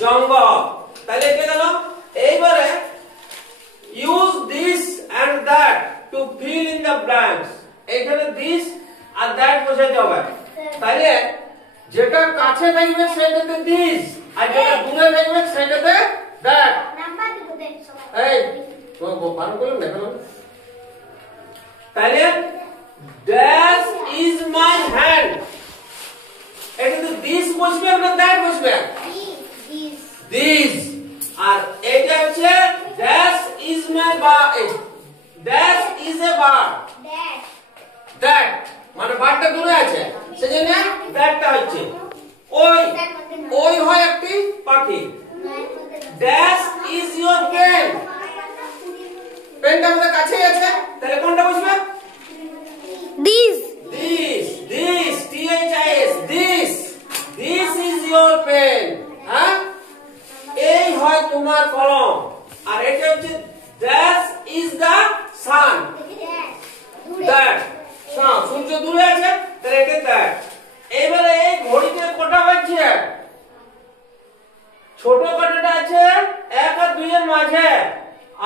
জঙ্গল। তাহলে এটা গেল। এইবারে use this and that to fill in the blanks. এখানে দিস আর দ্যাট বোঝাতে হবে। তাহলে যেটা কাছে থাকবে সেটাতে দিস, আর যেটা দূরে থাকবে সেটাতে দ্যাট। নাম্বার দিব দেন সবাই। এই তো বারো করুন দেখো। তাহলে ড্যাশ ইজ মাই হ্যান্ড, এটা তো দিস বসবে না দ্যাট বসবে? This this. আর এটা হচ্ছে dash is my bird, dash is a bird, that that মানে বার্ডটা দূরে আছে সেজন্য দ্যাটটা হচ্ছে। ওই ওই হয় একটি পাখি। ড্যাশ ইজ ইওর পেন, পেনটা আমাদের কাছেই আছে, তাহলে কোনটা বসবে? This This, this, T-H-I-S, this, this is your pen, হ্যাঁ? এই হয় তোমার কলম। আর এটা হচ্ছে that is the sun, that, sun, সূর্য দূরে আছে, তাহলে এটা that। এবারে এই ঘড়িতে কটা বাজছে? ছোট কাঁটাটা আছে 1 আর 2 এর মাঝে,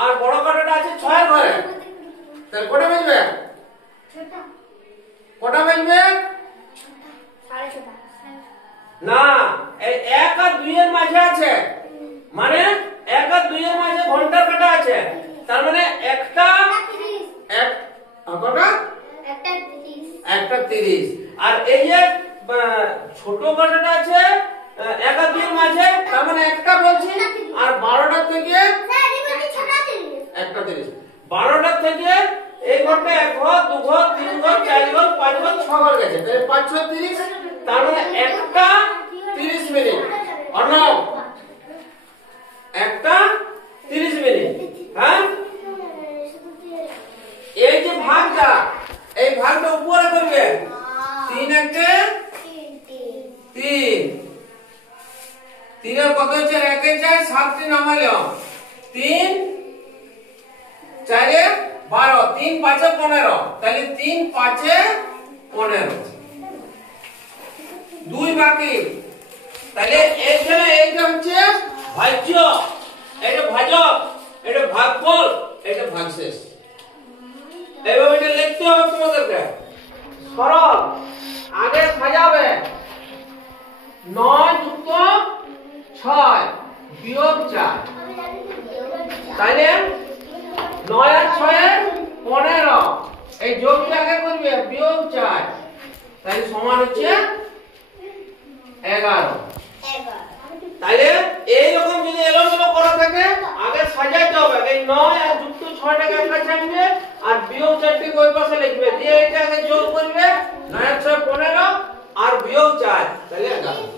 আর বড় কাঁটাটা আছে 6 এর ঘরে, তাহলে কটা বাজবে? কটা বাজবে? না, এই 1 আর 2 এর মাঝে আছে, মানে 1 আর 2 এর মাঝে ঘন্টার কাঁটা আছে, তার মানে একটা কটা? একটা 30। আর এই যে ছোট কাঁটাটা আছে 1 আর 2 এর মাঝে, তার মানে একটা বলছি। আর 12টা থেকে একটা 30, 12টা থেকে এই ঘরটা 1 ঘর 2 ঘর 3 ঘর 4 ঘর 5 ঘর 6 ঘর গেছে, তাহলে 5 6 30, তার মানে একটা 30 মিনিট। অর্ণব, একটা 30 মিনিট, হ্যাঁ? এই যে ভাগটা, এই ভাগটা উপরে করবে 3 একে 3, 3 এর কত হচ্ছে? 1 এ যায় 7 টি নামাইলো, 3 4 এ 12, 3 5 এ 15, তাহলে 3 5 এ 15, 2 বাকি। তাহলে এখানে এইটা হচ্ছে ভাজ্য, এটা ভাজক, এটা ভাগফল, এটা ভাগশেষ। এইভাবে এটা লিখতে হবে তোমাদেরকে। সরল আগে সাজাবে 9 যুক্ত 6 বিয়োগ 4, তাইলে 9 আর 6 15, এই যোগটা আগে করবে বিয়োগ 4, তাই সমান হচ্ছে 11। তাইলে এইরকম যদি এলোমেলো করা থাকে আগে সাজাইতে হবে। এই 9 আর যুক্ত 6টাকে কাছে আনবে, আর বিয়োগ 4টিকে ওই পাশে লিখবে, দিয়ে এটাকে যোগ করবে 9 আর 6 15 আর বিয়োগ 4, তাহলে 11।